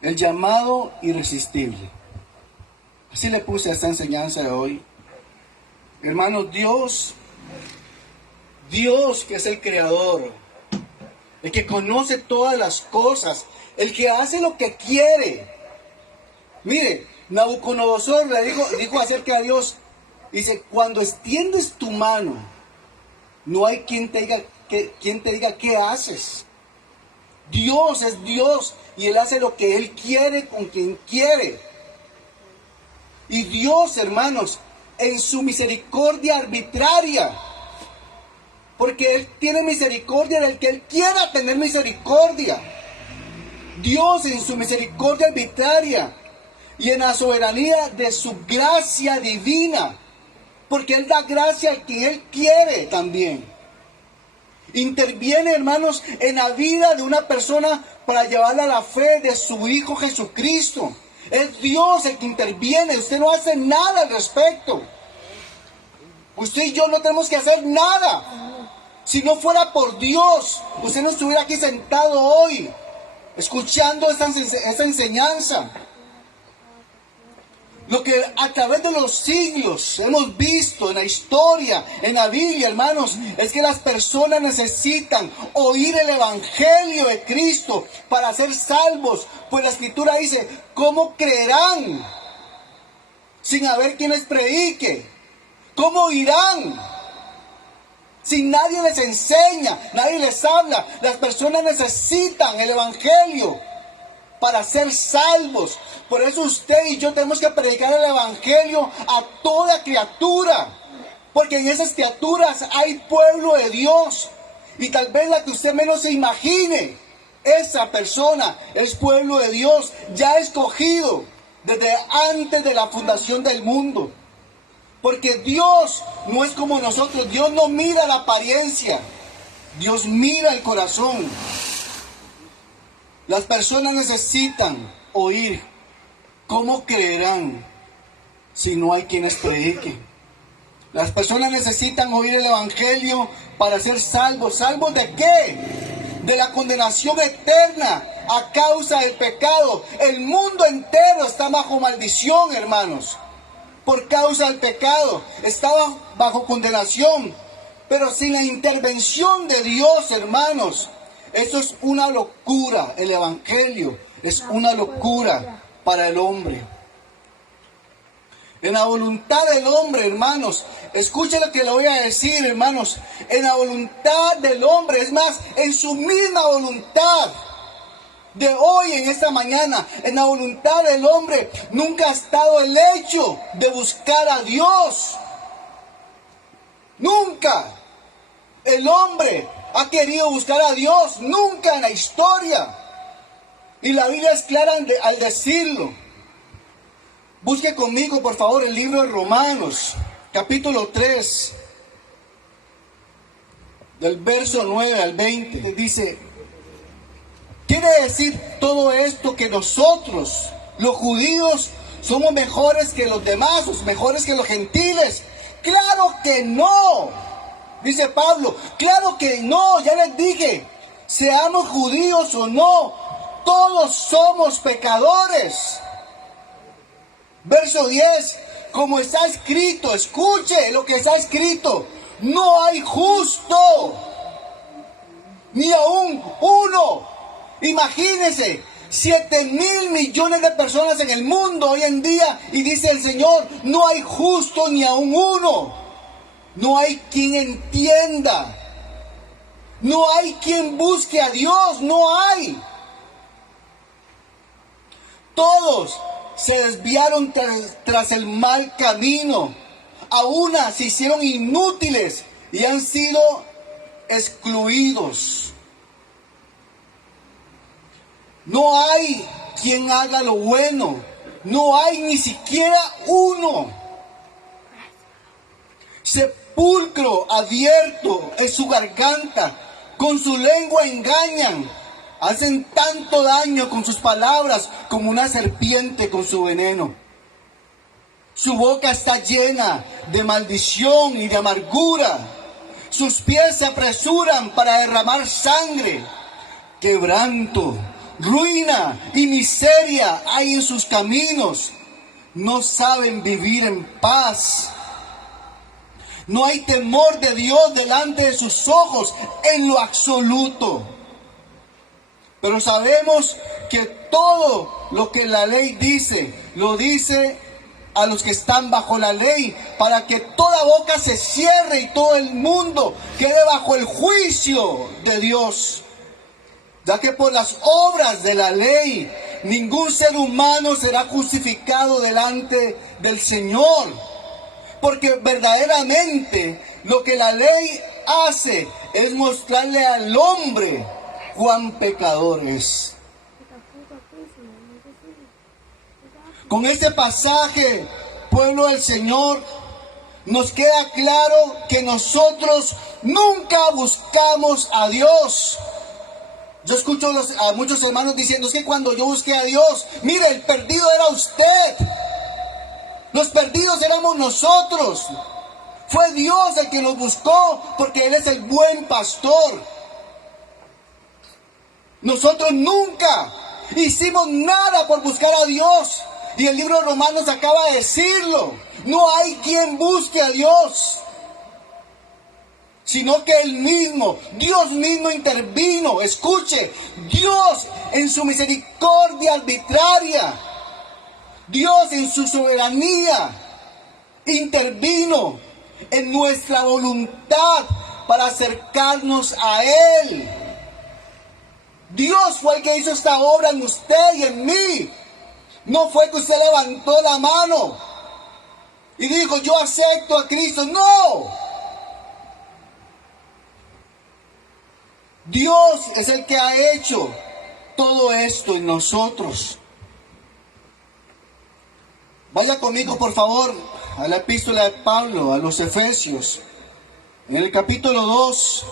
El llamado irresistible. Así le puse a esta enseñanza de hoy. Hermanos, Dios que es el creador, el que conoce todas las cosas, el que hace lo que quiere. Mire, Nabucodonosor le dijo acerca de Dios, dice, cuando extiendes tu mano, no hay quien te diga qué haces. Dios es Dios y Él hace lo que Él quiere con quien quiere. Y Dios, hermanos, en su misericordia arbitraria, porque Él tiene misericordia del que Él quiera tener misericordia. Dios en su misericordia arbitraria y en la soberanía de su gracia divina, porque Él da gracia a quien Él quiere también. Interviene, hermanos, en la vida de una persona para llevarla a la fe de su Hijo Jesucristo. Es Dios el que interviene, usted no hace nada al respecto. Usted y yo no tenemos que hacer nada. Si no fuera por Dios, usted no estuviera aquí sentado hoy, escuchando esta enseñanza. Lo que a través de los siglos hemos visto en la historia, en la Biblia, hermanos, es que las personas necesitan oír el Evangelio de Cristo para ser salvos. Pues la Escritura dice, ¿cómo creerán sin haber quien les predique? ¿Cómo oirán si nadie les enseña, nadie les habla? Las personas necesitan el Evangelio para ser salvos. Por eso usted y yo tenemos que predicar el Evangelio a toda criatura, porque en esas criaturas hay pueblo de Dios, y tal vez la que usted menos se imagine, esa persona es pueblo de Dios, ya escogido desde antes de la fundación del mundo. Porque Dios no es como nosotros, Dios no mira la apariencia, Dios mira el corazón. Las personas necesitan oír. ¿Cómo creerán si no hay quienes prediquen? Las personas necesitan oír el Evangelio para ser salvos. ¿Salvos de qué? De la condenación eterna a causa del pecado. El mundo entero está bajo maldición, hermanos. Por causa del pecado. Estaba bajo condenación. Pero sin la intervención de Dios, hermanos, eso es una locura. El Evangelio es una locura para el hombre. En la voluntad del hombre, hermanos, escuchen lo que le voy a decir, hermanos. En la voluntad del hombre, es más, en su misma voluntad de hoy, en esta mañana, en la voluntad del hombre, nunca ha estado el hecho de buscar a Dios. Nunca el hombre ha querido buscar a Dios, nunca en la historia. Y la Biblia es clara al decirlo. Busque conmigo, por favor, el libro de Romanos, capítulo 3, del verso 9 al 20. Dice, ¿quiere decir todo esto que nosotros, los judíos, somos mejores que los demás, mejores que los gentiles? ¡Claro que no! Dice Pablo, claro que no, ya les dije, seamos judíos o no, todos somos pecadores. Verso 10, como está escrito, escuche lo que está escrito, no hay justo, ni aún uno. Imagínense, 7,000 millones de personas en el mundo hoy en día, y dice el Señor, no hay justo ni aún uno. No hay quien entienda. No hay quien busque a Dios. No hay. Todos se desviaron tras el mal camino. A una se hicieron inútiles y han sido excluidos. No hay quien haga lo bueno. No hay ni siquiera uno. Sepulcro abierto es su garganta, con su lengua engañan, hacen tanto daño con sus palabras como una serpiente con su veneno. Su boca está llena de maldición y de amargura, sus pies se apresuran para derramar sangre, quebranto, ruina y miseria hay en sus caminos. No saben vivir en paz. No hay temor de Dios delante de sus ojos en lo absoluto. Pero sabemos que todo lo que la ley dice, lo dice a los que están bajo la ley, para que toda boca se cierre y todo el mundo quede bajo el juicio de Dios. Ya que por las obras de la ley, ningún ser humano será justificado delante del Señor. Porque verdaderamente lo que la ley hace es mostrarle al hombre cuán pecador es. Con este pasaje, pueblo del Señor, nos queda claro que nosotros nunca buscamos a Dios. Yo escucho a muchos hermanos diciendo, es que cuando yo busqué a Dios, mire, el perdido era usted. Los perdidos éramos nosotros. Fue Dios el que nos buscó porque Él es el buen pastor. Nosotros nunca hicimos nada por buscar a Dios. Y el libro de Romanos acaba de decirlo. No hay quien busque a Dios, sino que Él mismo, Dios mismo intervino. Escuche, Dios en su misericordia arbitraria, Dios en su soberanía intervino en nuestra voluntad para acercarnos a Él. Dios fue el que hizo esta obra en usted y en mí. No fue que usted levantó la mano y dijo, yo acepto a Cristo. No. Dios es el que ha hecho todo esto en nosotros. Vaya conmigo, por favor, a la epístola de Pablo a los Efesios. En el capítulo 2,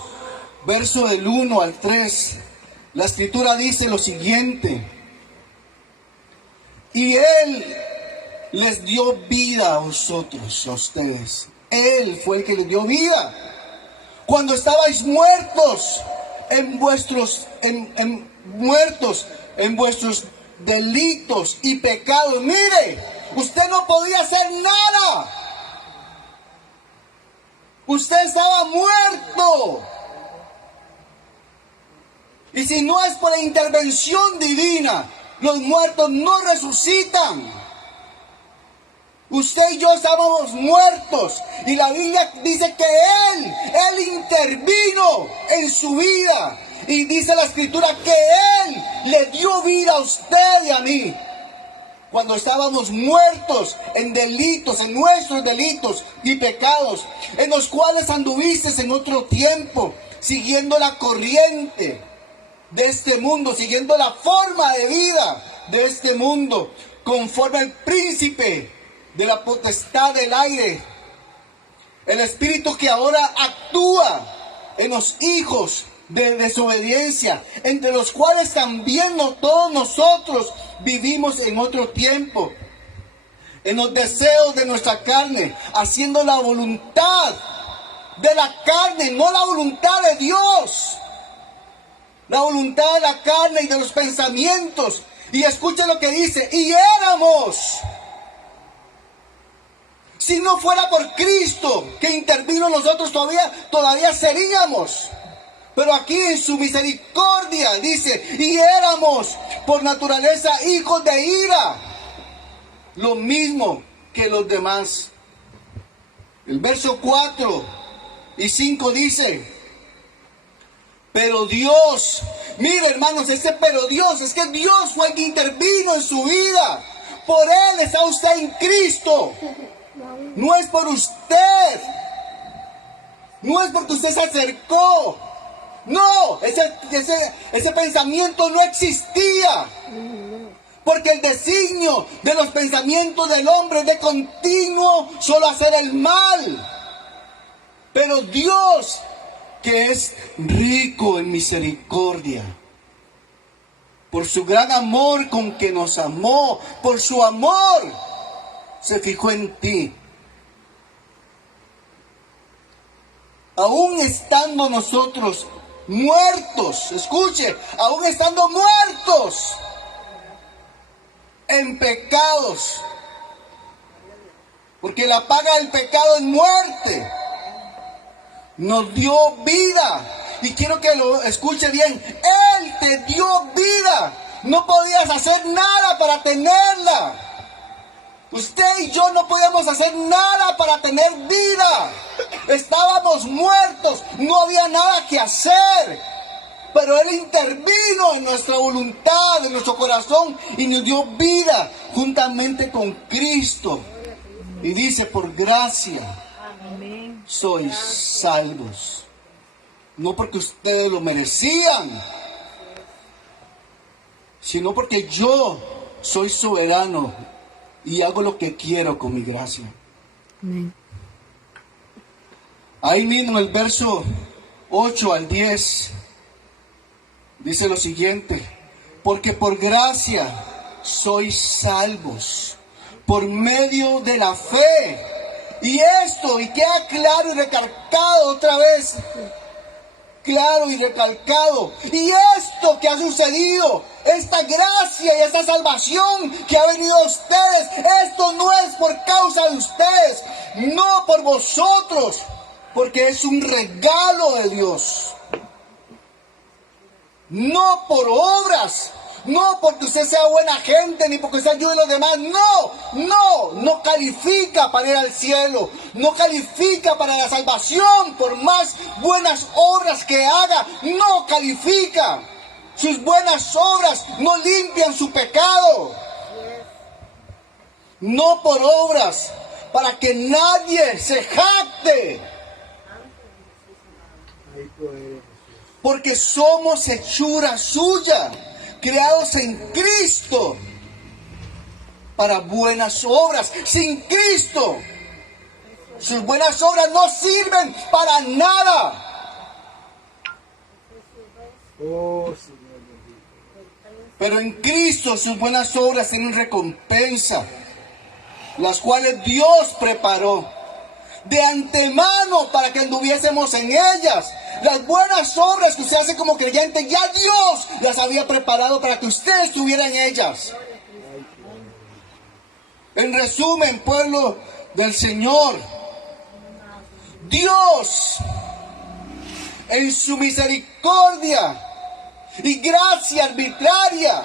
verso del 1 al 3, la Escritura dice lo siguiente. Y Él les dio vida a vosotros, a ustedes. Él fue el que les dio vida. Cuando estabais muertos en vuestros delitos y pecados. Mire, usted no podía hacer nada. Usted estaba muerto. Y si no es por la intervención divina, los muertos no resucitan. Usted y yo estábamos muertos. Y la Biblia dice que Él intervino en su vida. Y dice la Escritura que Él le dio vida a usted y a mí. Cuando estábamos muertos en delitos, en nuestros delitos y pecados, en los cuales anduviste en otro tiempo, siguiendo la corriente de este mundo, siguiendo la forma de vida de este mundo, conforme al príncipe de la potestad del aire, el espíritu que ahora actúa en los hijos de desobediencia, entre los cuales también todos nosotros vivimos en otro tiempo, en los deseos de nuestra carne, haciendo la voluntad de la carne, no la voluntad de Dios. La voluntad de la carne y de los pensamientos. Y escuche lo que dice, y éramos, si no fuera por Cristo que intervino, nosotros todavía seríamos. Pero aquí en su misericordia dice, y éramos por naturaleza hijos de ira, lo mismo que los demás. El verso 4 y 5 dice, pero Dios, mire hermanos, pero Dios, es que Dios fue el que intervino en su vida. Por Él está usted en Cristo. No es por usted. No es porque usted se acercó. No, ese pensamiento no existía. Porque el designio de los pensamientos del hombre es de continuo solo hacer el mal. Pero Dios, que es rico en misericordia, por su gran amor con que nos amó, por su amor, se fijó en ti. Aún estando nosotros muertos, escuche, aún estando muertos en pecados, porque la paga del pecado es muerte, nos dio vida. Y quiero que lo escuche bien, Él te dio vida, no podías hacer nada para tenerla. Usted y yo no podíamos hacer nada para tener vida. Estábamos muertos, no había nada que hacer. Pero Él intervino en nuestra voluntad, en nuestro corazón y nos dio vida juntamente con Cristo. Y dice, por gracia sois salvos. No porque ustedes lo merecían, sino porque yo soy soberano y hago lo que quiero con mi gracia. Amén. Ahí mismo el verso 8 al 10 dice lo siguiente: porque por gracia sois salvos, por medio de la fe. Y esto, y queda claro y recalcado otra vez, claro y recalcado. Y esto que ha sucedido, esta gracia y esta salvación que ha venido a ustedes, esto no es por causa de ustedes, no por vosotros, porque es un regalo de Dios. No por obras, no porque usted sea buena gente, ni porque usted ayude a los demás. No califica para ir al cielo, no califica para la salvación por más buenas obras que haga, no califica. Sus buenas obras no limpian su pecado. No por obras, para que nadie se jacte. Porque somos hechura suya, creados en Cristo para buenas obras. Sin Cristo, sus buenas obras no sirven para nada. Pero en Cristo sus buenas obras tienen recompensa, las cuales Dios preparó de antemano para que anduviésemos en ellas. Las buenas obras que usted hace como creyente, ya Dios las había preparado para que usted estuviera en ellas. En resumen, pueblo del Señor, Dios, en su misericordia y gracia arbitraria,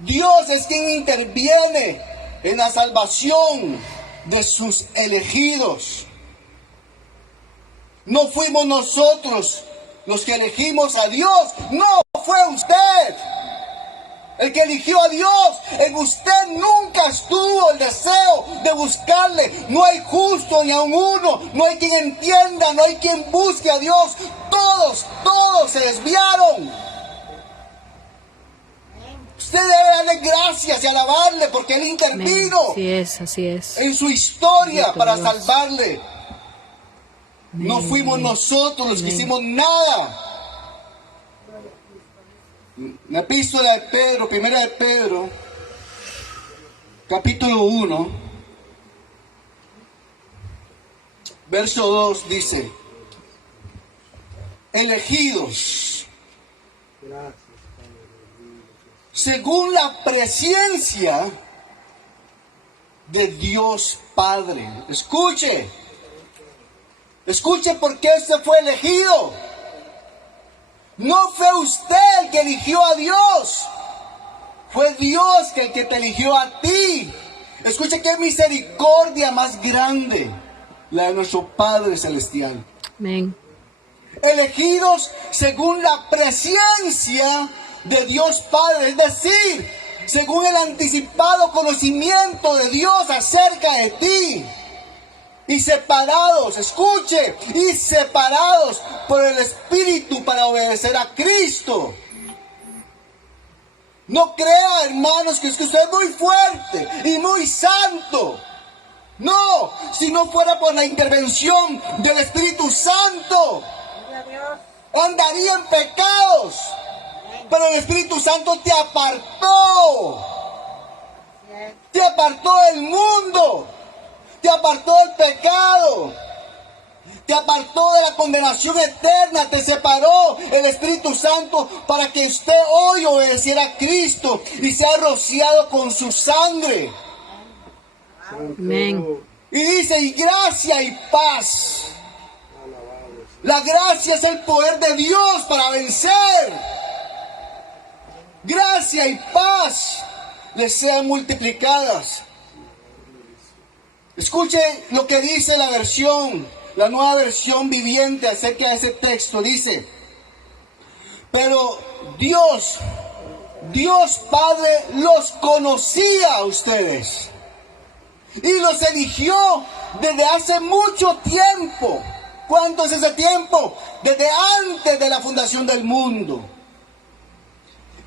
Dios es quien interviene en la salvación de sus elegidos. No fuimos nosotros los que elegimos a Dios, no, fue usted el que eligió a Dios. En usted nunca estuvo el deseo de buscarle. No hay justo ni aun uno, no hay quien entienda, no hay quien busque a Dios. Todos se desviaron. Usted debe darle gracias y alabarle porque Él intervino Así es. en su historia Bendito para Dios. salvarle. No fuimos nosotros los que hicimos nada. La epístola de Pedro, primera de Pedro, capítulo 1, verso 2 dice: elegidos según la presencia de Dios Padre. Escuche por qué usted fue elegido. No fue usted el que eligió a Dios, fue Dios el que te eligió a ti. Escuche qué misericordia más grande la de nuestro Padre Celestial. Amén. Elegidos según la presencia de Dios Padre, es decir, según el anticipado conocimiento de Dios acerca de ti. Y separados, escuche, y separados por el Espíritu para obedecer a Cristo. No crea, hermanos, que es que usted es muy fuerte y muy santo. No, si no fuera por la intervención del Espíritu Santo, andaría en pecados. Pero el Espíritu Santo te apartó del mundo, te apartó del pecado, Te apartó de la condenación eterna, te separó el Espíritu Santo para que usted hoy obedeciera a Cristo y sea rociado con su sangre. Amén. Y dice, y gracia y paz. La gracia es el poder de Dios para vencer. Gracia y paz les sean multiplicadas. Escuchen lo que dice la nueva versión viviente acerca de ese texto. Dice, pero Dios Padre los conocía a ustedes y los eligió desde hace mucho tiempo. ¿Cuánto es ese tiempo? Desde antes de la fundación del mundo.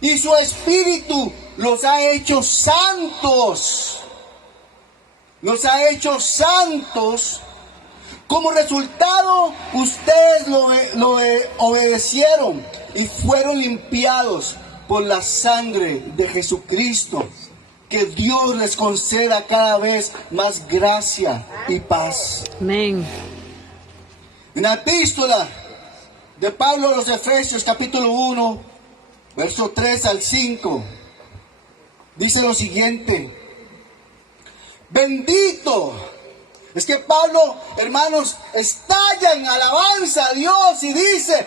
Y su Espíritu los ha hecho santos. Los ha hecho santos. Como resultado, ustedes lo obedecieron y fueron limpiados por la sangre de Jesucristo. Que Dios les conceda cada vez más gracia y paz. Amén. En la epístola de Pablo a los Efesios, capítulo 1, verso 3 al 5, dice lo siguiente. Bendito. Es que Pablo, hermanos, estalla en alabanza a Dios y dice,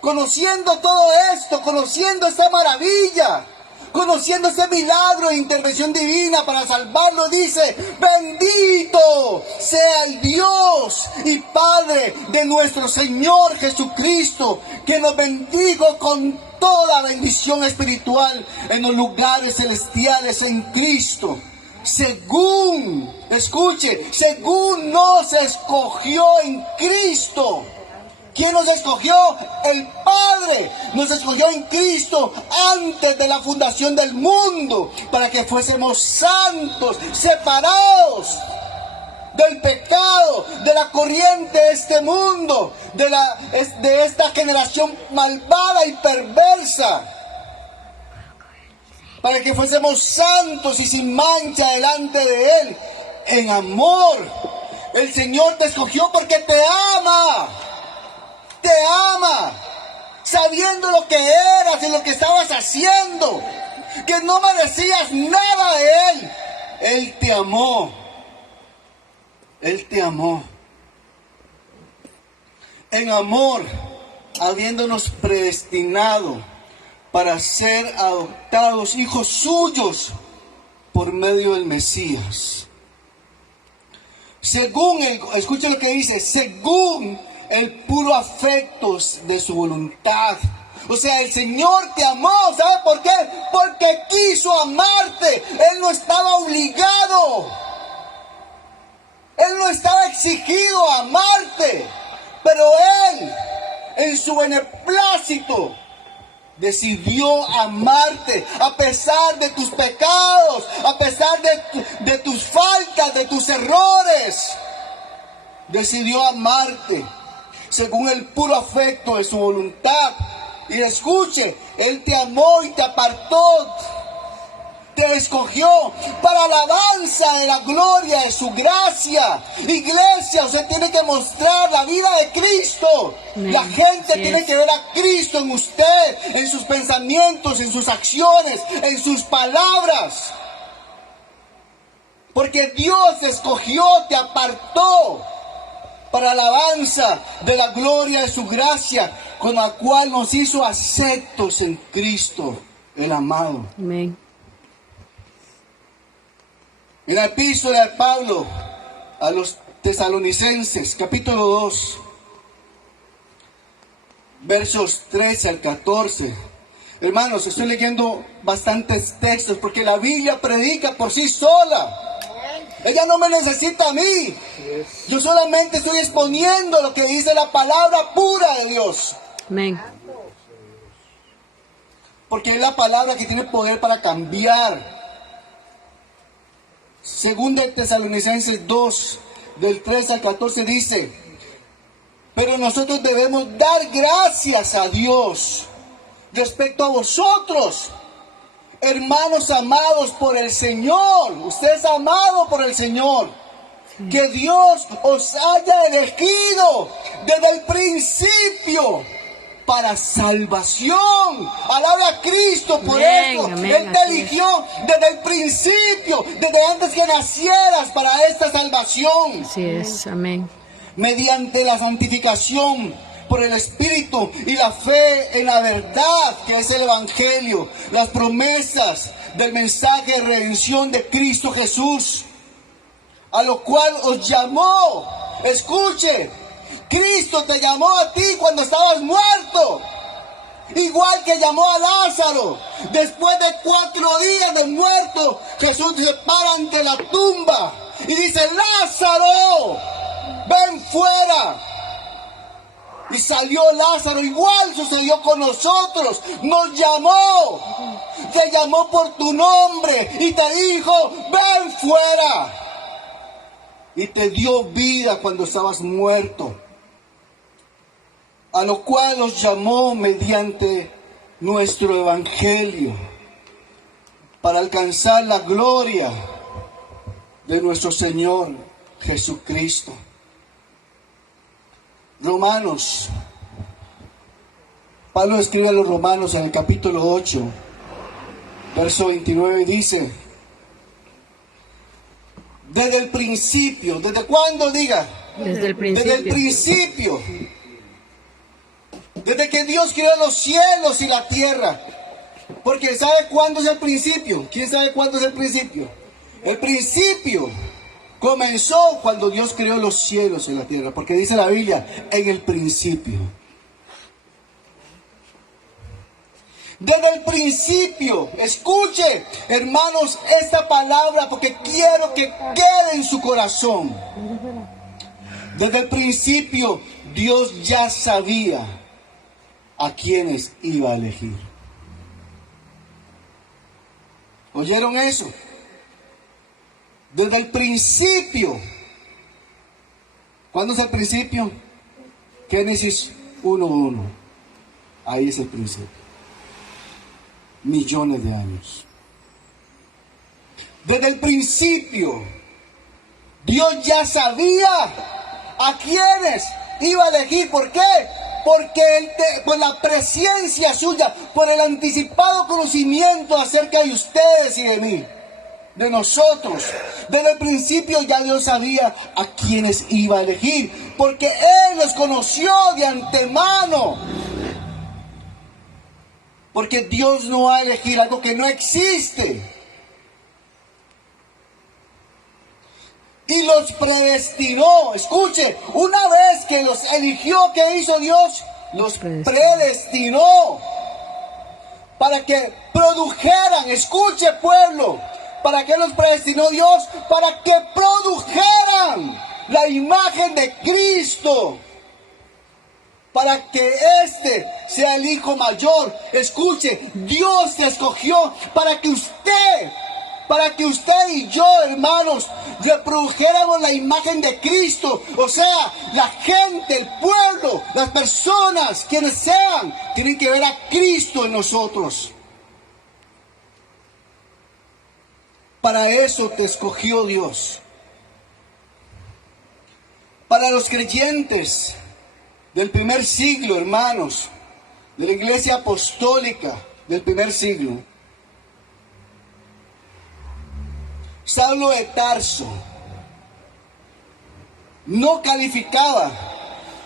conociendo todo esto, conociendo esta maravilla, conociendo este milagro de intervención divina para salvarlo, dice, bendito sea el Dios y Padre de nuestro Señor Jesucristo, que nos bendijo con toda bendición espiritual en los lugares celestiales en Cristo. Según, escuche, según nos escogió en Cristo. ¿Quién nos escogió? El Padre nos escogió en Cristo antes de la fundación del mundo, para que fuésemos santos, separados del pecado, de la corriente de este mundo, de esta generación malvada y perversa, para que fuésemos santos y sin mancha delante de Él, en amor. El Señor te escogió porque te ama. Te ama, sabiendo lo que eras y lo que estabas haciendo, que no merecías nada de Él. Él te amó. Él te amó. En amor, habiéndonos predestinado para ser adoptados hijos suyos por medio del Mesías. Escucha lo que dice, según el puro afecto de su voluntad. O sea, el Señor te amó. ¿Sabe por qué? Porque quiso amarte. Él no estaba obligado. Él no estaba exigido a amarte. Pero Él, en su beneplácito, decidió amarte a pesar de tus pecados, a pesar de tus faltas, de tus errores. Decidió amarte según el puro afecto de su voluntad. Y escuche, Él te amó y te apartó, te escogió para alabanza de la gloria de su gracia. Iglesia, usted tiene que mostrar la vida de Cristo. Amén. La gente Así tiene es. que ver a Cristo en usted, en sus pensamientos, en sus acciones, en sus palabras. Porque Dios te escogió, te apartó para alabanza de la gloria de su gracia, con la cual nos hizo aceptos en Cristo, el amado. Amén. En la epístola de Pablo a los Tesalonicenses, capítulo 2, versos 13 al 14. Hermanos, estoy leyendo bastantes textos porque la Biblia predica por sí sola. Ella no me necesita a mí. Yo solamente estoy exponiendo lo que dice la palabra pura de Dios. Amén. Porque es la palabra que tiene poder para cambiar. Segundo de Tesalonicenses 2, del 13 al 14 dice, pero nosotros debemos dar gracias a Dios respecto a vosotros, hermanos amados por el Señor. Usted es amado por el Señor. que Dios os haya elegido desde el principio para salvación. Alaba a Cristo por Amén, esto. amén, Él te así eligió desde el principio, desde antes que nacieras para esta salvación. Así es. Amén. Mediante la santificación por el Espíritu y la fe en la verdad que es el Evangelio, las promesas del mensaje de redención de Cristo Jesús, a lo cual os llamó. Escuche, Cristo te llamó a ti cuando estabas muerto, igual que llamó a Lázaro. Después de 4 días de muerto, Jesús se para ante la tumba y dice: Lázaro, ven fuera. Y salió Lázaro. Igual sucedió con nosotros. Nos llamó, te llamó por tu nombre y te dijo: ven fuera. Y te dio vida cuando estabas muerto, a lo cual nos llamó mediante nuestro evangelio, para alcanzar la gloria de nuestro Señor Jesucristo. Romanos, Pablo escribe a los Romanos en el capítulo 8, verso 29, dice: desde el principio, ¿desde cuándo? Diga. Desde el principio. Desde el principio. Desde que Dios creó los cielos y la tierra. Porque ¿sabe cuándo es el principio? ¿Quién sabe cuándo es el principio? El principio comenzó cuando Dios creó los cielos y la tierra. Porque dice la Biblia: en el principio. Desde el principio, escuche, hermanos, esta palabra, porque quiero que quede en su corazón. Desde el principio, Dios ya sabía a quienes iba a elegir. ¿Oyeron eso? Desde el principio. ¿Cuándo es el principio? Génesis 1:1. Ahí es el principio. Millones de años. Desde el principio, Dios ya sabía a quiénes iba a elegir. ¿Por qué? Porque por la presencia suya, por el anticipado conocimiento acerca de ustedes y de mí, de nosotros. Desde el principio ya Dios sabía a quiénes iba a elegir, porque Él los conoció de antemano. Porque Dios no va a elegir algo que no existe. Y los predestinó. Escuche, una vez que los eligió, ¿qué hizo Dios? Los predestinó para que produjeran. Escuche, pueblo, ¿para qué los predestinó Dios? Para que produjeran la imagen de Cristo, para que este sea el hijo mayor. Escuche, Dios te escogió para que usted y yo, hermanos, reprodujéramos la imagen de Cristo. O sea, la gente, el pueblo, las personas, quienes sean, tienen que ver a Cristo en nosotros. Para eso te escogió Dios. Para los creyentes del primer siglo, hermanos, de la iglesia apostólica del primer siglo, Saulo de Tarso no calificaba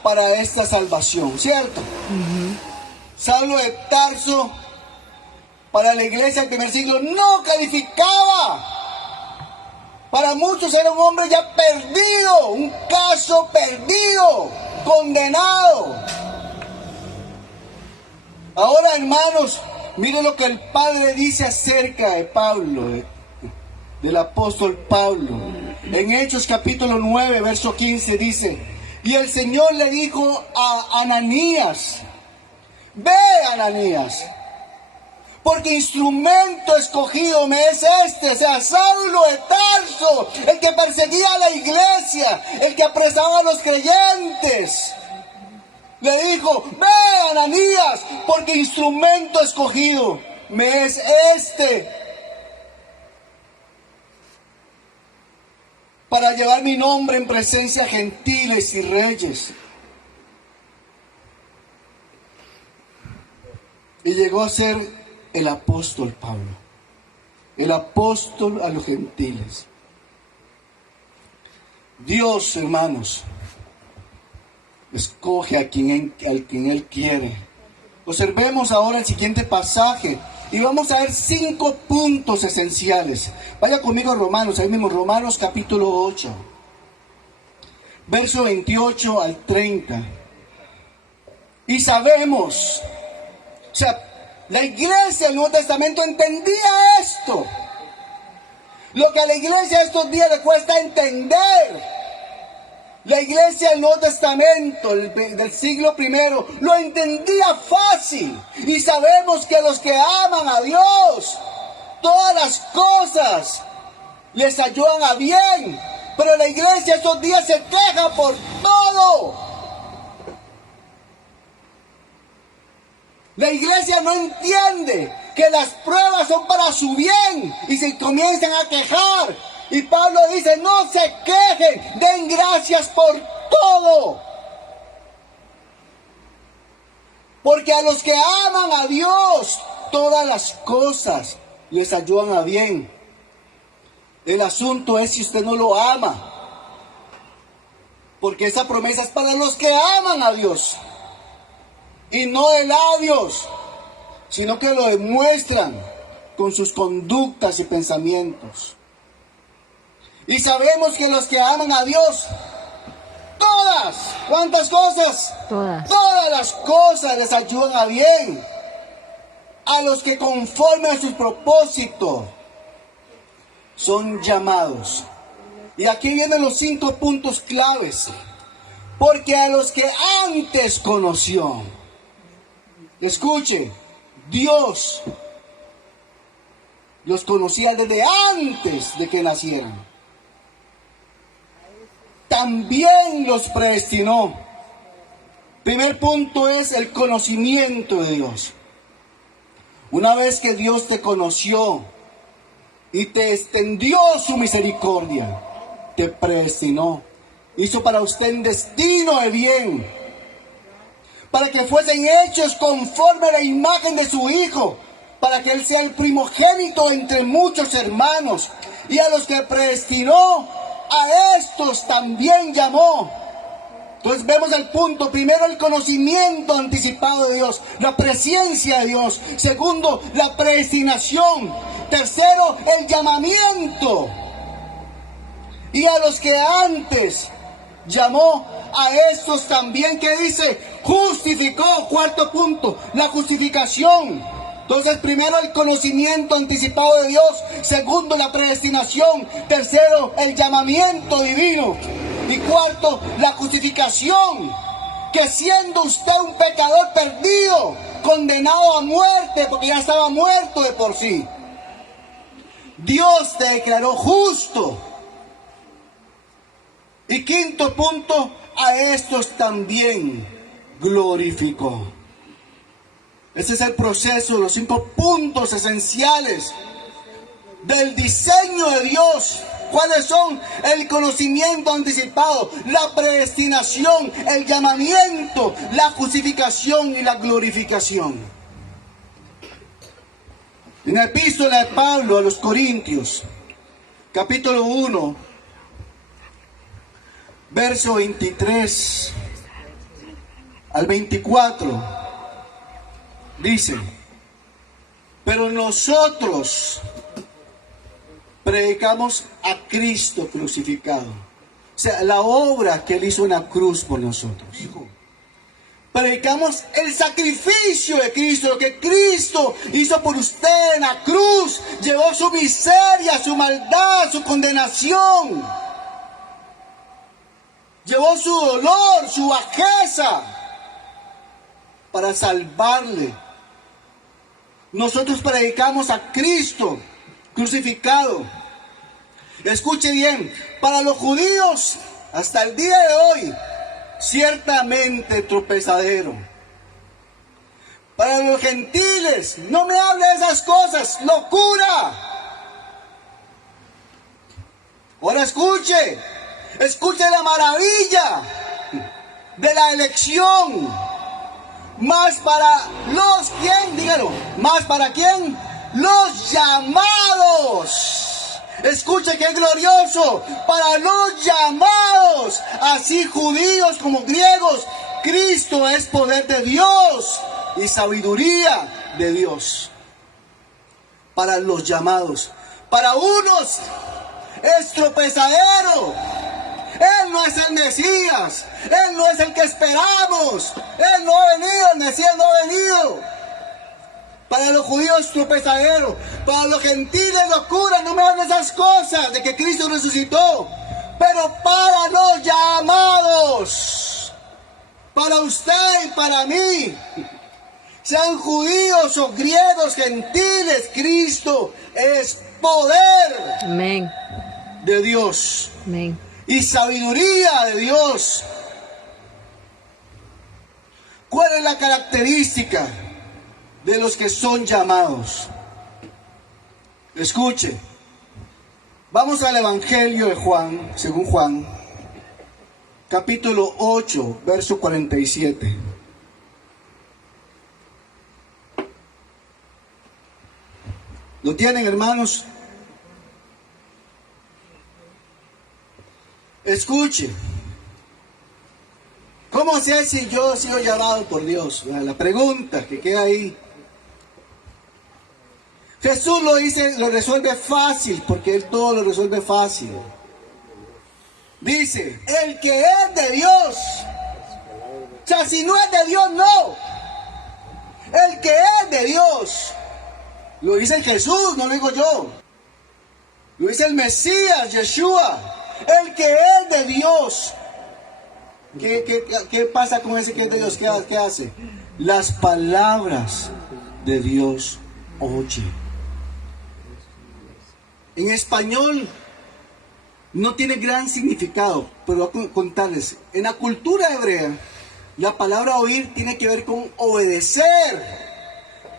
para esta salvación, ¿cierto? Saulo de Tarso para la iglesia del primer siglo no calificaba. Para muchos era un hombre ya perdido, un caso perdido, condenado. Ahora, hermanos, miren lo que el Padre dice acerca de Pablo, del apóstol Pablo. En Hechos capítulo 9, verso 15 dice: y el Señor le dijo a Ananías: ve, Ananías, porque instrumento escogido me es este, o sea, Saulo de Tarso, el que perseguía a la iglesia, el que apresaba a los creyentes. Le dijo: ve, Ananías, porque instrumento escogido me es este, para llevar mi nombre en presencia de gentiles y reyes. Y llegó a ser el apóstol Pablo, el apóstol a los gentiles. Dios, hermanos, escoge a quien Él quiere. Observemos ahora el siguiente pasaje y vamos a ver 5 puntos esenciales. Vaya conmigo a Romanos, ahí mismo, Romanos capítulo 8, verso 28 al 30. Y sabemos, o sea, la iglesia del Nuevo Testamento entendía esto. Lo que a la iglesia estos días le cuesta entender. La iglesia del Nuevo Testamento, del siglo I, lo entendía fácil. Y sabemos que los que aman a Dios, todas las cosas les ayudan a bien. Pero la iglesia estos días se queja por todo. La iglesia no entiende que las pruebas son para su bien y se comienzan a quejar. Y Pablo dice, no se quejen, den gracias por todo. Porque a los que aman a Dios, todas las cosas les ayudan a bien. El asunto es si usted no lo ama. Porque esa promesa es para los que aman a Dios. Y no de labios, sino que lo demuestran con sus conductas y pensamientos. Y sabemos que los que aman a Dios, todas, ¿cuántas cosas? Todas las cosas les ayudan a bien. A los que conforme a su propósito son llamados. Y aquí vienen los 5 puntos claves. Porque a los que antes conoció, escuche, Dios los conocía desde antes de que nacieran. También los predestinó. Primer punto es el conocimiento de Dios. Una vez que Dios te conoció y te extendió su misericordia, te predestinó. Hizo para usted un destino de bien, para que fuesen hechos conforme a la imagen de su Hijo, para que Él sea el primogénito entre muchos hermanos. Y a los que predestinó, a estos también llamó. Entonces vemos el punto. Primero, el conocimiento anticipado de Dios, la presencia de Dios. Segundo, la predestinación. Tercero, el llamamiento. Y a los que antes llamó, a estos también, ¿qué dice? Justificó. Cuarto punto, la justificación. Entonces, primero, el conocimiento anticipado de Dios. Segundo, la predestinación. Tercero, el llamamiento divino. Y cuarto, la justificación. Que siendo usted un pecador perdido, condenado a muerte, porque ya estaba muerto de por sí, Dios te declaró justo. Y quinto punto, a estos también glorificó. Ese es el proceso, los 5 puntos esenciales del diseño de Dios. ¿Cuáles son? El conocimiento anticipado, la predestinación, el llamamiento, la justificación y la glorificación. En la epístola de Pablo a los Corintios, capítulo 1, verso 23 al 24, dice, pero nosotros predicamos a Cristo crucificado. O sea, la obra que Él hizo en la cruz por nosotros. Predicamos el sacrificio de Cristo, lo que Cristo hizo por usted en la cruz. Llevó su miseria, su maldad, su condenación. Llevó su dolor, su bajeza, para salvarle. Nosotros predicamos a Cristo crucificado. Escuche bien, para los judíos, hasta el día de hoy, ciertamente tropezadero. Para los gentiles, no me hable de esas cosas, locura. Ahora escuche la maravilla de la elección. Más para los, ¿quién? Dígalo. Más para quién? Los llamados. Escuche qué glorioso. Para los llamados, así judíos como griegos, Cristo es poder de Dios y sabiduría de Dios. Para los llamados. Para unos es tropezadero. Él no es el Mesías. Él no es el que esperamos. Él no ha venido. El Mesías no ha venido. Para los judíos tropezadero. Para los gentiles locura. No me hablen esas cosas de que Cristo resucitó. Pero para los llamados. Para usted y para mí. Sean judíos o griegos, gentiles. Cristo es poder. Amén. De Dios. Amén. Y sabiduría de Dios. ¿Cuál es la característica de los que son llamados? Escuche. Vamos al Evangelio de Juan, según Juan, capítulo 8, verso 47. ¿Lo tienen, hermanos? Escuche. ¿Cómo sé si yo he sido llamado por Dios? La pregunta que queda ahí. Jesús lo resuelve fácil, porque Él todo lo resuelve fácil. Dice, el que es de Dios. O sea, si no es de Dios, no. El que es de Dios. Lo dice Jesús, no lo digo yo. Lo dice el Mesías, Yeshua. El que es de Dios. ¿Qué pasa con ese que es de Dios? ¿Qué hace? Las palabras de Dios oye. En español no tiene gran significado, pero voy a contarles. En la cultura hebrea, la palabra oír tiene que ver con obedecer.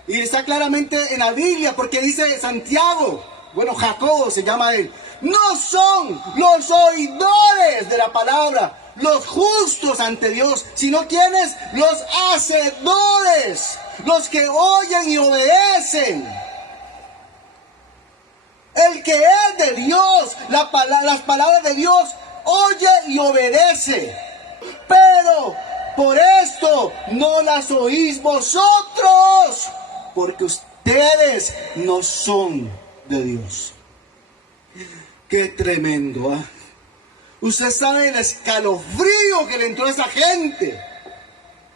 Y está claramente en la Biblia, porque dice Santiago, bueno, Jacobo se llama él. No son los oidores de la palabra, los justos ante Dios, sino quienes, los hacedores, los que oyen y obedecen. El que es de Dios, las palabras de Dios, oye y obedece. Pero por esto no las oís vosotros, porque ustedes no son de Dios. Qué tremendo, ¿eh? Usted sabe el escalofrío que le entró a esa gente.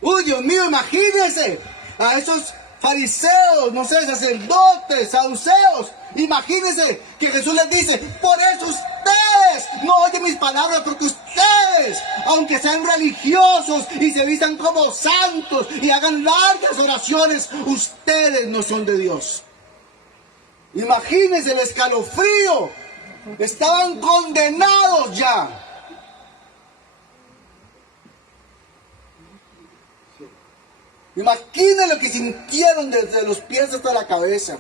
Uy, Dios mío, imagínense a esos fariseos, no sé, sacerdotes, saduceos. Imagínense que Jesús les dice, por eso ustedes no oyen mis palabras, porque ustedes, aunque sean religiosos y se vistan como santos y hagan largas oraciones, ustedes no son de Dios. Imagínense el escalofrío. Estaban condenados ya. Imaginen lo que sintieron desde los pies hasta la cabeza.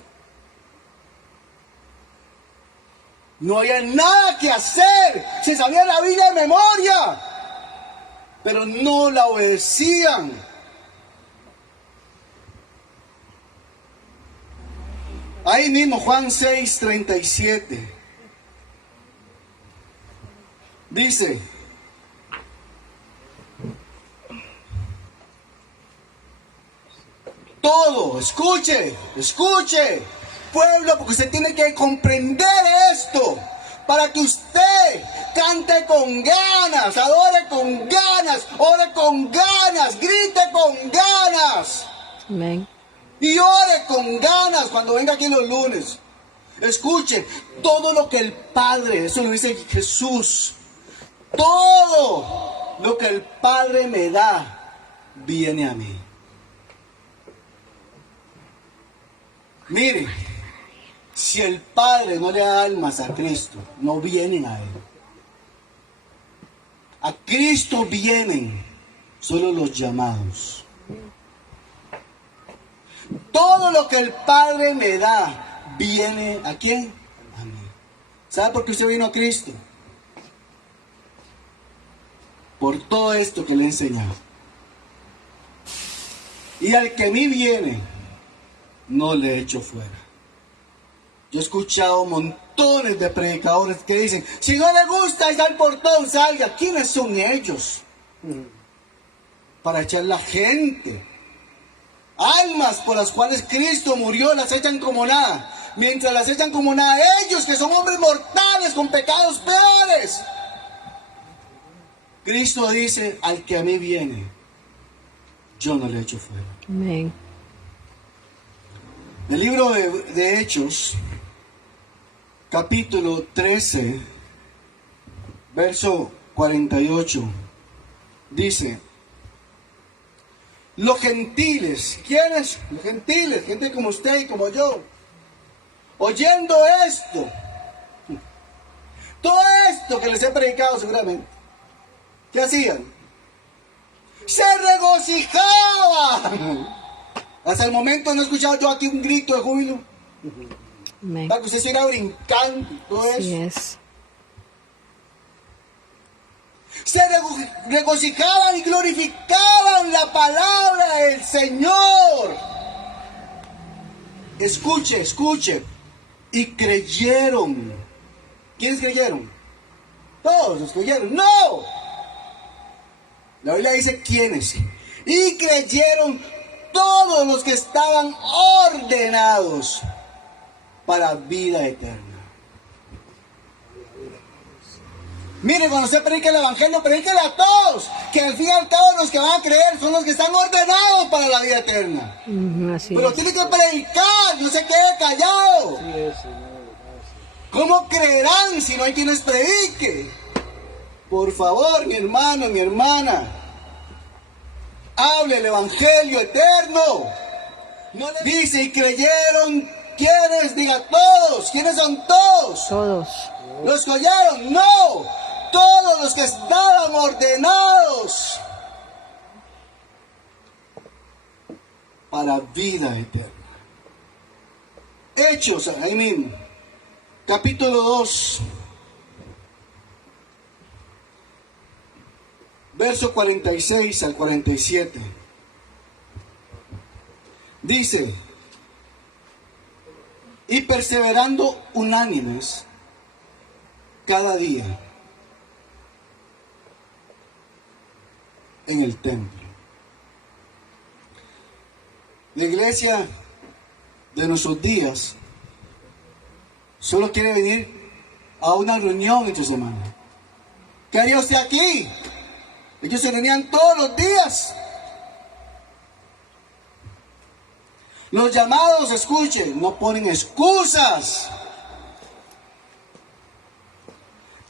No había nada que hacer. Se sabía la Biblia de memoria, pero no la obedecían. Ahí mismo, Juan 6:37. Dice, todo, escuche, pueblo, porque usted tiene que comprender esto, para que usted cante con ganas, adore con ganas, ore con ganas, grite con ganas. Amén. Y ore con ganas cuando venga aquí los lunes. Escuche, todo lo que el Padre, eso lo dice Jesús, todo lo que el Padre me da, viene a mí. Mire, si el Padre no le da almas a Cristo, no vienen a Él. A Cristo vienen solo los llamados. Todo lo que el Padre me da, viene ¿a quién? A mí. ¿Sabe por qué usted vino a Cristo? por todo esto que le he enseñado. Y al que a mí viene, no le echo fuera. Yo he escuchado montones de predicadores que dicen, si no le gusta y al portón, salga. ¿Quiénes son ellos? Para echar la gente. Almas por las cuales Cristo murió, las echan como nada. Mientras las echan como nada, ellos que son hombres mortales con pecados peores. Cristo dice, al que a mí viene, yo no le echo fuera. Amén. El libro de Hechos, capítulo 13, verso 48, dice, los gentiles, ¿quiénes? Los gentiles, gente como usted y como yo, oyendo esto, todo esto que les he predicado seguramente, ¿qué hacían? Se regocijaban. Hasta el momento no he escuchado yo aquí un grito de júbilo. Amén. Para que usted siga brincando y todo Así eso. es. Se regocijaban y glorificaban la palabra del Señor. Escuche, escuche. Y creyeron. ¿Quiénes creyeron? Todos los creyeron. ¡No! La Biblia dice quiénes. Y creyeron todos los que estaban ordenados para vida eterna. Mire, cuando usted predica el evangelio, predíquele a todos, que al fin y al cabo los que van a creer son los que están ordenados para la vida eterna. Así Pero es. tiene que predicar, no se quede callado. ¿Cómo creerán si no hay quienes predique? Por favor, mi hermano, mi hermana, hable el evangelio eterno. No le dice, y creyeron, ¿quiénes? Diga todos. ¿Quiénes son todos? Todos. ¿Los que oyeron? No, todos los que estaban ordenados para vida eterna. Hechos, ahí mismo, capítulo 2, verso 46 al 47. Dice, y perseverando unánimes cada día en el templo. La iglesia de nuestros días solo quiere venir a una reunión entre semana. ¿Qué haría usted aquí? Ellos se reunían todos los días. Los llamados, escuchen, no ponen excusas.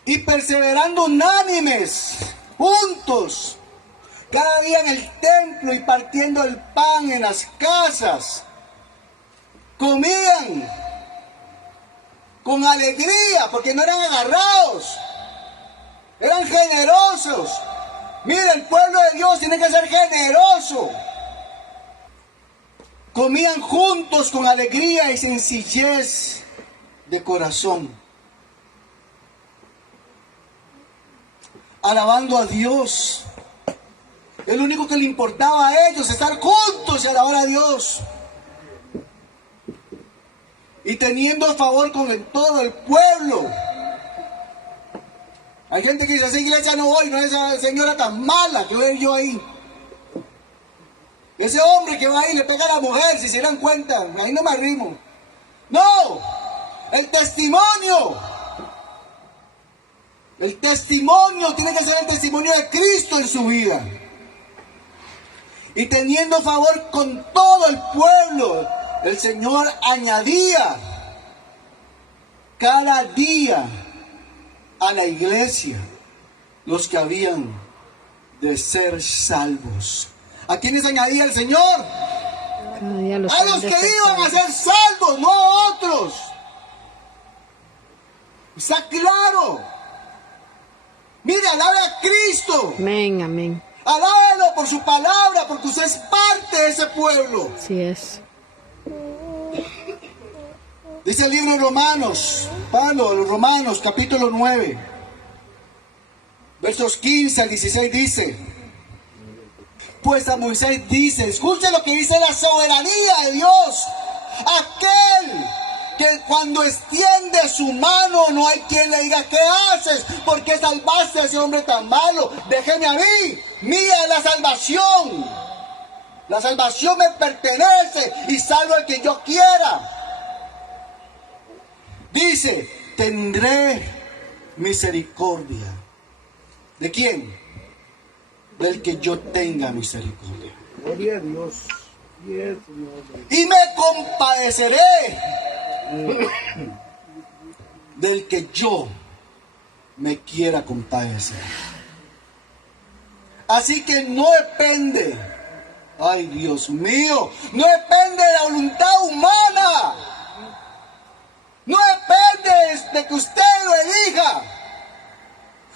Y perseverando unánimes, juntos, cada día en el templo y partiendo el pan en las casas, comían con alegría, porque no eran agarrados, eran generosos. Mira, el pueblo de Dios tiene que ser generoso. Comían juntos con alegría y sencillez de corazón, alabando a Dios. El único que le importaba a ellos, estar juntos y alabar a Dios. Y teniendo favor con todo el pueblo. Hay gente que dice, a esa iglesia no voy, no es esa señora tan mala que veo yo ahí. Ese hombre que va ahí le pega a la mujer, si se dan cuenta, ahí no me arrimo. No, el testimonio. El testimonio tiene que ser el testimonio de Cristo en su vida. Y teniendo favor con todo el pueblo, el Señor añadía cada día a la iglesia los que habían de ser salvos. ¿A quiénes añadía el Señor? Cada día A los que iban a ser salvos, no a otros. Está claro. Mire, alabe a Cristo. Amén, amén. Alábelo por su palabra, porque usted es parte de ese pueblo. Así es. Dice el libro de Romanos, Pablo, los Romanos, capítulo 9. Versos 15 al 16 dice, pues a Moisés dice, escuche lo que dice la soberanía de Dios, aquel que cuando extiende su mano no hay quien le diga, ¿qué haces? ¿Por qué salvaste a ese hombre tan malo? Déjeme a mí, mía es la salvación. La salvación me pertenece y salvo al que yo quiera. Dice, tendré misericordia. ¿De quién? Del que yo tenga misericordia. Gloria a Dios. Yes, Señor. Y me compadeceré del que yo me quiera compadecer. Así que no depende, ay Dios mío, no depende de la voluntad humana. No depende de que usted lo elija.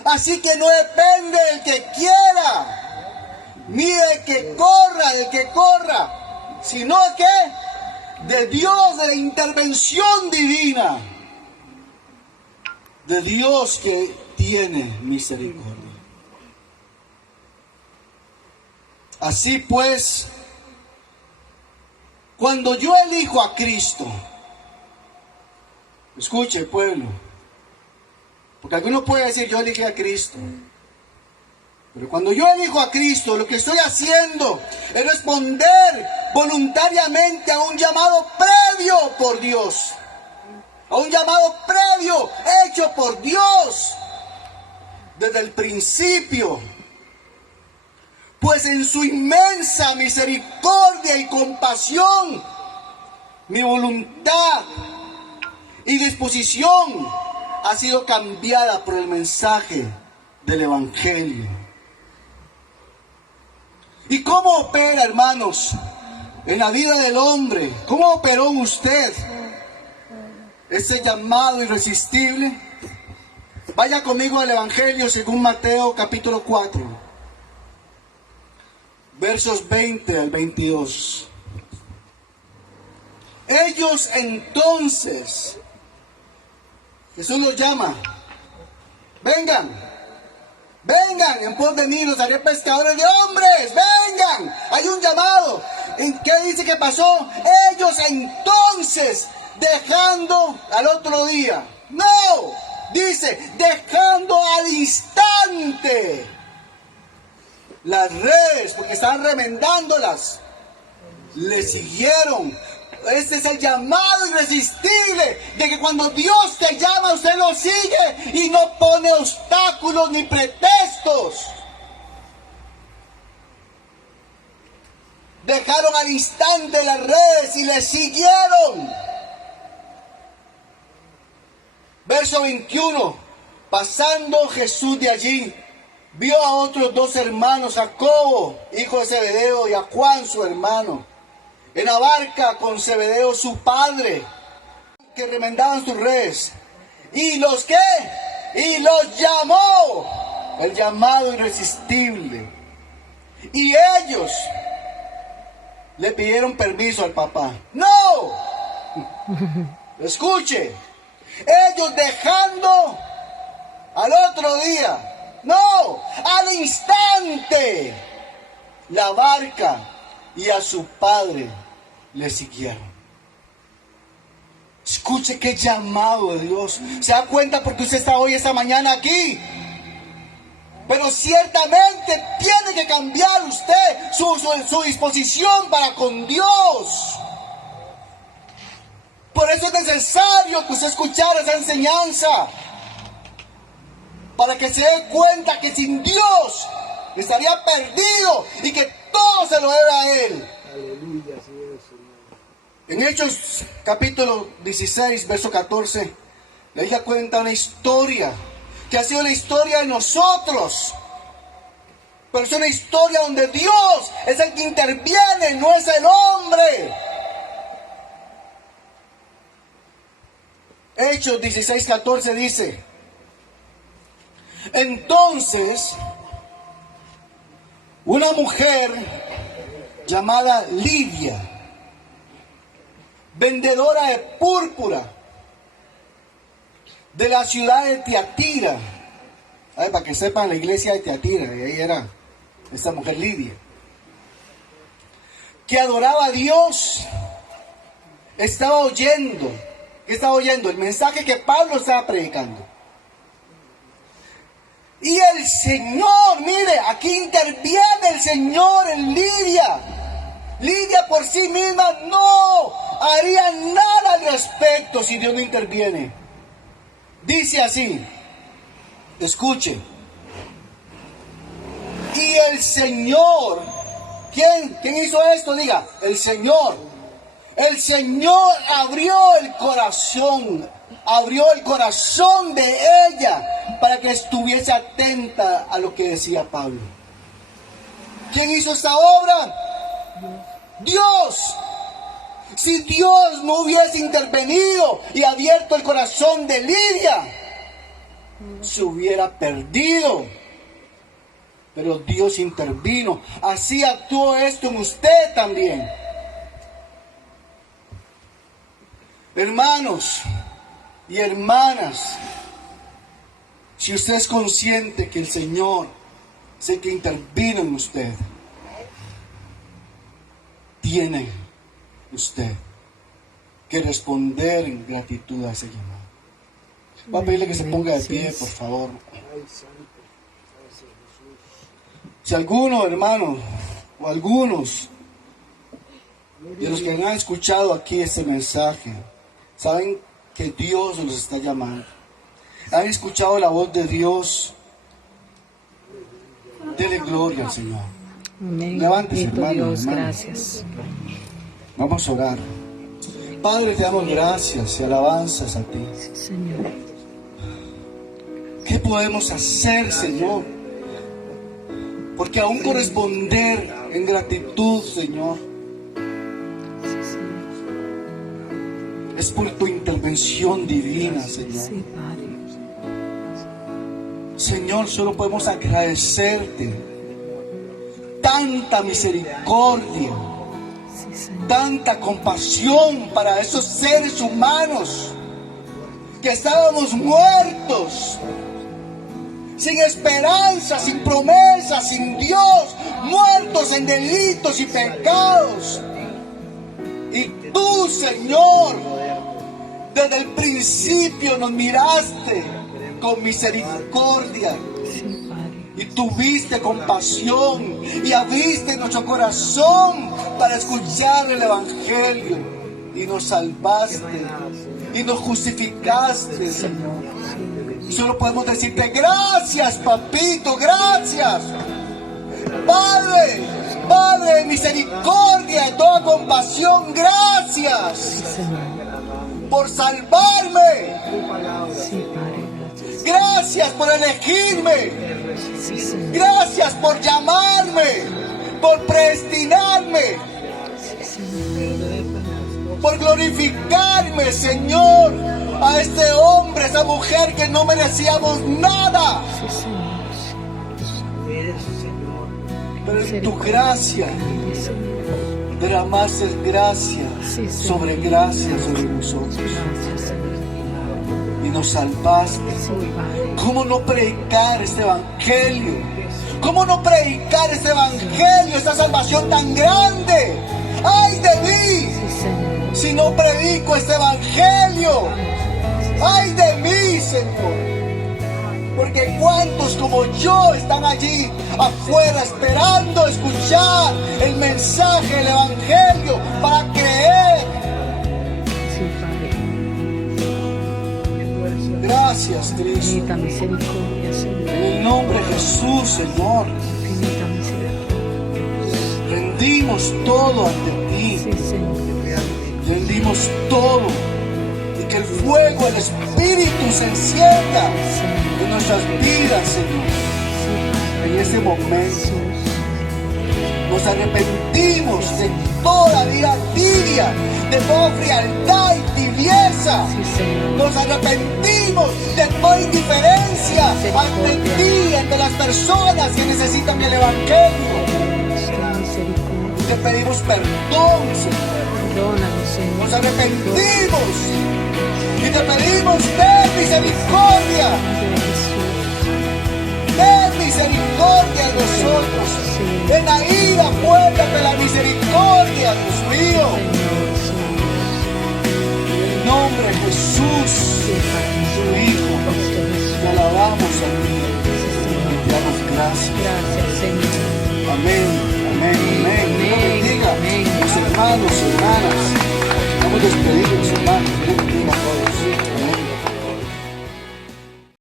Así que no depende del que quiera, ni del que corra, sino que de Dios, de la intervención divina, de Dios que tiene misericordia. Así pues, cuando yo elijo a Cristo, escuche pueblo, porque alguno puede decir yo elegí a Cristo, pero cuando yo elijo a Cristo, lo que estoy haciendo es responder voluntariamente a un llamado previo por Dios, a un llamado previo hecho por Dios desde el principio. Pues en su inmensa misericordia y compasión, mi voluntad y disposición ha sido cambiada por el mensaje del Evangelio. ¿Y cómo opera, hermanos, en la vida del hombre? ¿Cómo operó en usted ese llamado irresistible? Vaya conmigo al Evangelio según Mateo capítulo 4, versos 20 al 22. Ellos entonces, Jesús los llama, vengan en pos de mí, los haré pescadores de hombres, vengan, hay un llamado. ¿Qué dice que pasó? Ellos entonces, dejando al otro día, no, dice, dejando al instante las redes, porque estaban remendándolas, le siguieron. Este es el llamado irresistible de que cuando Dios te llama, usted lo sigue y no pone obstáculos ni pretextos. Dejaron al instante las redes y le siguieron. Verso 21. Pasando Jesús de allí, vio a otros dos hermanos, Jacobo, hijo de Zebedeo, y a Juan, su hermano, en la barca con Zebedeo su padre, que remendaban sus redes. ¿Y los qué? Y los llamó, el llamado irresistible. Y ellos le pidieron permiso al papá. ¡No! Escuche, ellos dejando al otro día, no, al instante, la barca y a su padre le siguieron. Escuche qué llamado de Dios. ¿Se da cuenta porque usted está hoy, esta mañana aquí? Pero ciertamente tiene que cambiar usted su disposición para con Dios. Por eso es necesario que usted escuchara esa enseñanza, para que se dé cuenta que sin Dios estaría perdido y que todo se lo debe a Él. Aleluya, así es, Señor. En Hechos capítulo 16, verso 14, le da cuenta una historia que ha sido la historia de nosotros. Pero es una historia donde Dios es el que interviene, no es el hombre. Hechos 16, 14 dice: entonces, una mujer llamada Lidia, vendedora de púrpura de la ciudad de Tiatira, A ver, para que sepan, la iglesia de Teatira, y ahí era esta mujer Lidia, que adoraba a Dios, estaba oyendo. ¿Qué estaba oyendo? El mensaje que Pablo estaba predicando. Y el Señor, mire, aquí interviene el Señor en Lidia. Lidia por sí misma no haría nada al respecto si Dios no interviene. Dice así, escuche. Y el Señor, ¿quién hizo esto? Diga, el Señor. El Señor abrió el corazón de ella para que estuviese atenta a lo que decía Pablo. ¿Quién hizo esta obra? Dios. Si Dios no hubiese intervenido y abierto el corazón de Lidia, se hubiera perdido. Pero Dios intervino. Así actuó esto en usted también. Hermanos y hermanas, si usted es consciente que el Señor es el que intervino en usted, tiene usted que responder en gratitud a ese llamado. Voy a pedirle que se ponga de pie, por favor. Si alguno, hermano, o algunos de los que han escuchado aquí este mensaje, saben que Dios los está llamando, han escuchado la voz de Dios, dele gloria al Señor. Amén. Levántese, Bendito hermano, Dios, hermana. gracias. Vamos a orar. Padre, te damos gracias y alabanzas a ti. Sí, Señor. ¿Qué podemos hacer, Señor? Porque aún corresponder en gratitud, Señor, Sí, Señor. es por tu intervención divina, Señor. Sí, Padre. Señor, solo podemos agradecerte tanta misericordia, Sí, Señor. tanta compasión para esos seres humanos que estábamos muertos, sin esperanza, sin promesa, sin Dios, muertos en delitos y pecados. Y tú, Señor, desde el principio nos miraste con misericordia Sí, Padre. y tuviste compasión y abriste nuestro corazón para escuchar el Evangelio y nos salvaste y nos justificaste, Señor. Y solo podemos decirte gracias, papito, gracias. Padre, Padre de misericordia y toda compasión, gracias Sí, Señor. por salvarme. Sí, Padre, gracias. Gracias por elegirme. Sí, Señor. Gracias por llamarme, por predestinarme, Sí, Señor. por glorificarme, Señor, a este hombre, esa mujer que no merecíamos nada. Sí, Señor. Pero en tu gracia Sí, Señor. derramaste gracia Sí, Señor. sobre gracia sobre nosotros Gracias, Señor. y nos salvaste. Sí, Padre. ¿Cómo no predicar este evangelio? ¿Cómo no predicar este evangelio, esta salvación tan grande? ¡Ay de mí! Sí, Señor. Si no predico este evangelio, ¡ay de mí, Señor! Porque cuántos como yo están allí afuera esperando escuchar el mensaje, el evangelio, para creer. Sí, Padre. Gracias, Cristo. Infinita misericordia, Señor. En el nombre de Jesús, Señor, Infinita misericordia. rendimos todo ante ti. Sí, Señor. Rendimos todo. Y que el fuego, el Espíritu se encienda en nuestras vidas, Señor. En este momento Jesús. nos arrepentimos de toda vida tibia, de toda frialdad y tibieza. Sí, Señor. Nos arrepentimos de toda indiferencia ante ti, ante las personas que necesitan el Evangelio. Nuestra misericordia. Te pedimos perdón, Señor. Perdónanos, Señor. Nos arrepentimos y te pedimos ten misericordia. De Jesús. En la ira, acuérdate la misericordia, Dios mío. En el nombre de Jesús, tu Hijo, te alabamos a ti. Te damos gracias. Gracias, Señor. Amén, amén, amén. Dios bendiga Amén. mis hermanos y hermanas. Vamos a despedirnos, hermanos. Dios bendiga a todos.